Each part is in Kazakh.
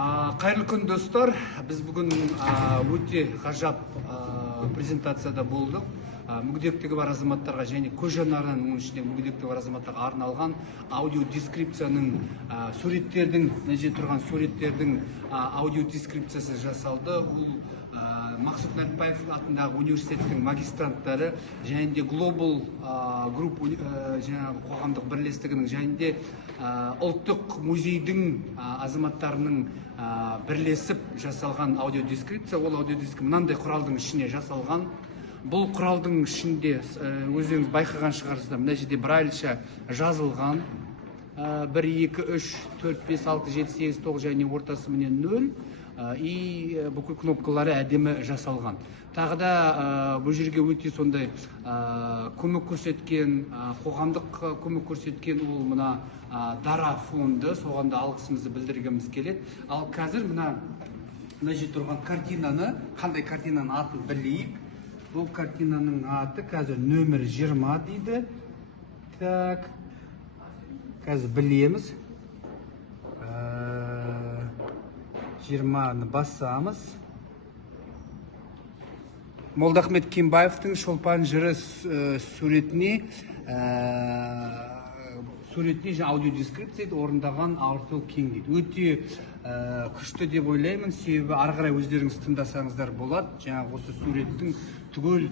Қайырлы күн достар, біз бүгін өте ғажап презентацияда болдық. Мүгедектігі бар азаматтарға және көз жанарынан оның ішінде мүгедектігі бар азаматтарға арналған аудиодескрипцияның суреттердің, мына жерде тұрған суреттердің аудиодескрипциясы жасалды. Мақсұт Нәріпбаев атындағы университеттің магистранттары және де Global Group қоғамдық бірлестігінің және де ұлттық музейдің азаматтарының бірлесіп жасалған аудиодескрипция. Ол аудиодескрипция мынандай құралдың ішіне жасалған. Бұл құралдың ішінде өздеріңіз байқаған шығарсыздар, мына жерде брайльша жазылған 1, 2, 3, 4, 5, 6, 7, 8, 9 және ортасы міне 0 и бүкіл кнопкалары әдемі жасалған. Тағы да бұл жерге өте сондай көмек көрсеткен, қоғамдық көмек көрсеткен ол мына Дара фонды, соған да алғысымызды білдіргіміз келеді. Ал қазір мына жерде тұрған картинаны, қандай картинаның атын білейік. Бұл картинаның аты қазір нөмір 20 дейді. Так, қазір білеміз. 20-ны басамыз. Молдахмет Кембаевтың Шолпан жыры суретіне аудиодескрипция орындаған Артур Кинг дейді. Өте күшті деп ойлаймын, себебі ары қарай өздеріңіз тыңдасаңыздар болады. Жаңағы осы суреттің түгел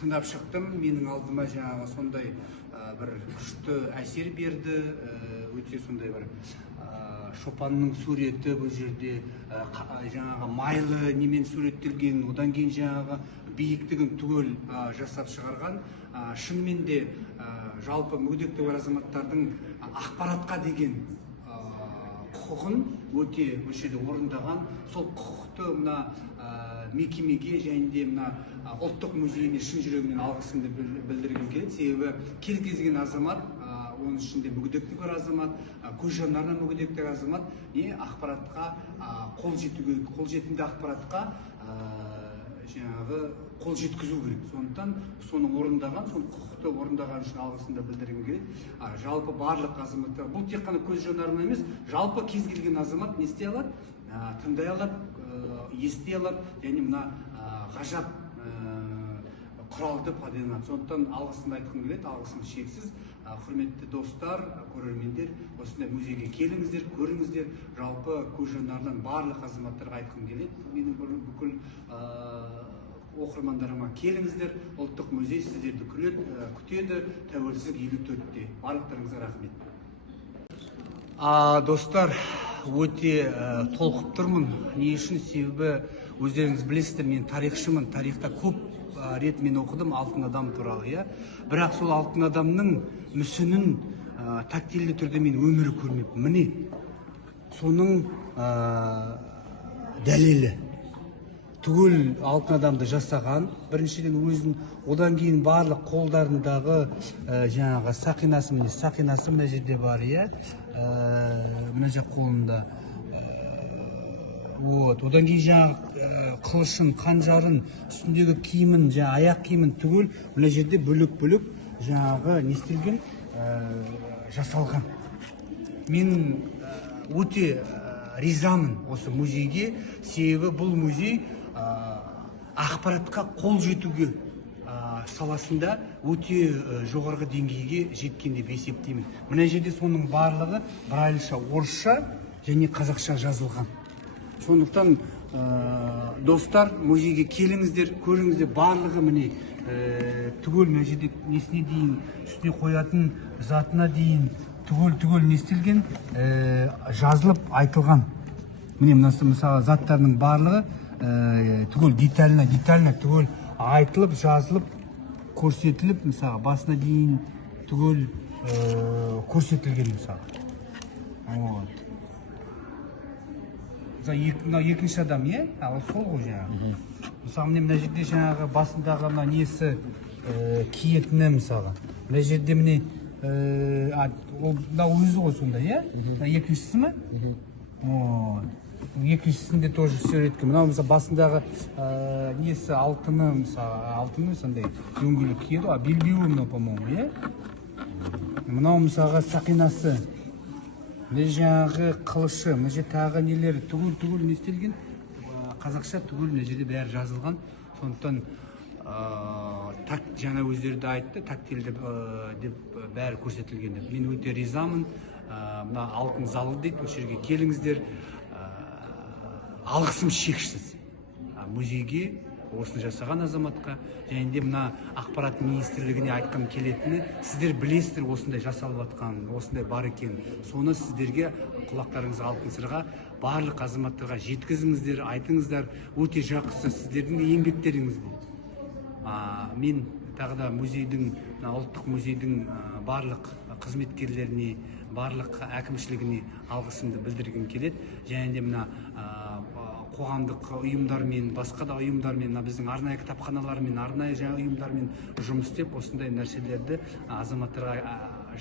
тыңдап шықтым. Менің алдыма жаңағы сондай бір күшті әсер берді. Өте сондай бір Шопанның суреті бұл жерде жаңағы майлы немен суреттелген, одан кейін жаңағы биіктігін түгел жасап шығарған. Шынымен де жалпы мүгедектігі бар азаматтардың ақпаратқа деген құқығын өте жерде орындаған. Сол құқықты мына мекемеге және де мына ұлттық музейіне шын жүрегімнен алғысымды білдіргім келеді. Себебі кез келген азамат, оның ішінде мүгедектігі бар азамат, көз жанарынан мүгедектігі азамат ақпаратқа қолжетімді ақпаратқа жаңағы қол жеткізу керек. Сондықтан соны орындаған, соны құқықты орындаған үшін алғысымды білдіргім келеді. Жалпы барлық азаматтар, бұл тек қана көз жанарынан емес, жалпы кез келген азамат не істей алады? Тыңдай алады, ести алады, және мына ғажап құралды пайдаланады. Сондықтан алғысымды айтқым келеді, алғысым шексіз. Құрметті достар, көрермендер, осындай музейге келіңіздер, көріңіздер. Жалпы көз жанарынан барлық азаматтарға айтқым келеді. Менің бүкіл оқырмандарыма келіңіздер. Ұлттық музей сіздерді күтеді. Тәуелсіздік 54-те. Барлықтарыңызға рахмет. Достар, өте толқып тұрмын. Не үшін? Себебі өздеріңіз білесіздер, мен тарихшымын. Тарихта көп рет мен оқыдым алтын адам туралы. Бірақ сол алтын адамның мүсінін тактильді түрде мен өмірі көрмеппін. Міне, соның дәлелі. Түгел алтын адамды жасаған, біріншіден өзін, одан кейін барлық қолдарындағы жаңағы сақинасы мына жерде бар, мына жақ қолында. Одан кейін жаңағы қылышын, қанжарын, үстіндегі киімін, аяқ киімін түгел мына жерде бөлек-бөлек жаңағы не істелген, жасалған. Мен өте ризамын осы музейге, себебі бұл музей ақпаратқа қол жетуге саласында өте жоғарғы деңгейге жеткен деп есептеймін. Мына жерде соның барлығы брайльша, орысша және қазақша жазылған. Сондықтан достар, музейге келіңіздер, көріңіздер, барлығы міне түгел мына жерде несіне дейін, үстіне қоятын затына дейін түгел не істелген, жазылып айтылған. Міне мысалы заттарының барлығы түгел детально түгел айтылып, жазылып, көрсетіліп, мысалы басына дейін түгел көрсетілген мысалы. Екінші адам, ал сол ғой жаңағы. Мысалы, мына жерде жаңағы басындағы несі киетіні мысалы. Мына жерде міне өзі ғой сонда, екіншісі ме? Екіншісінде тоже сөреткен. Мынау мысалы басындағы несі алтыны, мысалы алтыны сондай дөңгелек киеді, белбеуі мынау, по-моему, Мынау мысалға сақинасы. мына жаңағы қылышы, мына жерде тағы нелері түгел не істелген, қазақша түгел мына жерде бәрі жазылған. Сондықтан такт жаңа өздері де айтты, тактиль деп бәрі көрсетілген деп. Мен өте ризамын. Мына алтын залы дейді, осы жерге келіңіздер. Алғысым шексіз музейге, осыны жасаған азаматқа, және де мына ақпарат министрлігіне айтқым келетіні, сіздер білесіздер осындай жасалып жатқан, осындай бар екен. Соны сіздерге құлақтарыңыз алтын сырға барлық азаматтарға жеткізіңіздер, айтыңыздар. Өте жақсы сіздердің еңбектеріңіз бұл. Мен тағы да музейдің, ұлттық музейдің барлық қызметкерлеріне, барлық әкімшілігіне алғысымды білдіргім келеді. Және де мына қоғамдық ұйымдармен, басқа да ұйымдармен, біздің арнайы кітапханалармен, арнайы жаңа ұйымдармен жұмыс істеп, осындай нәрселерді азаматтарға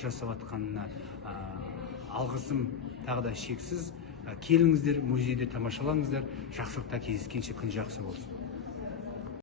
жасап жатқанына алғысым тағы да шексіз. Келіңіздер, музейде тамашалаңыздар. Жақсылықта кездескенше күн жақсы болсын.